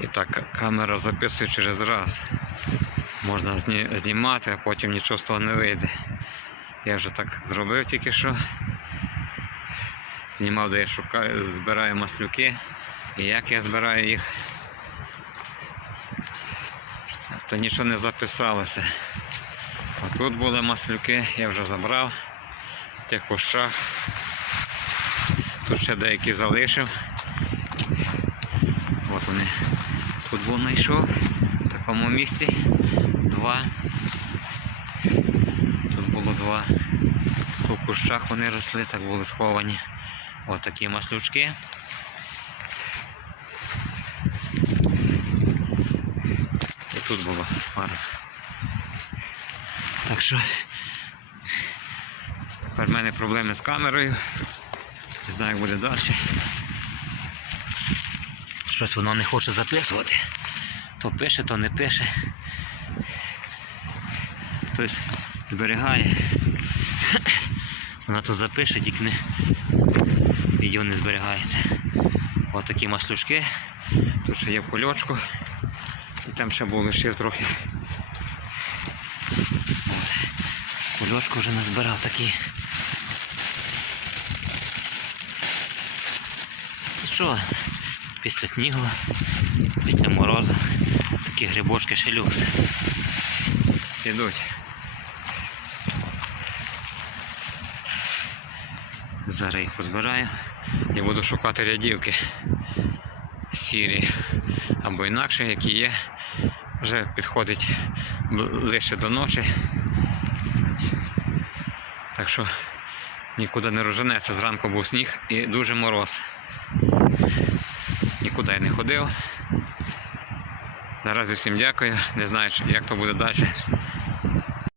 І так камера записує через раз. Можна знімати, а потім нічого з того не вийде. Я вже так зробив тільки що. Знімав, де я шукаю, збираю маслюки. І як я збираю їх, то нічого не записалося. А тут були маслюки, я вже забрав в тих кущах. Тут ще деякі залишив. От вони. Тут був знайшов в такому місці. Два. Тут було два. Тут в кущах вони росли, так були сховані. Ось такі маслючки. І тут було пара. Так що тепер в мене проблеми з камерою. Не знаю, як буде далі. Щось воно не хоче записувати. То пише, то не пише. Хтось зберігає. Вона то запише, тільки не відео не зберігається. Ось такі маслючки. Тут ще є в кульочку. І там ще був лишив трохи. Кульочку вже назбирав такі. І що? Після снігу, після морозу такі грибочки ще люблять. Ідуть. Зараз їх позбираю і буду шукати рядівки сірі або інакше, які є. Вже підходить ближче до ночі. Так що нікуди не роженеться. Зранку був сніг і дуже мороз. Нікуди я не ходив. Наразі всім дякую. Не знаю, як то буде далі.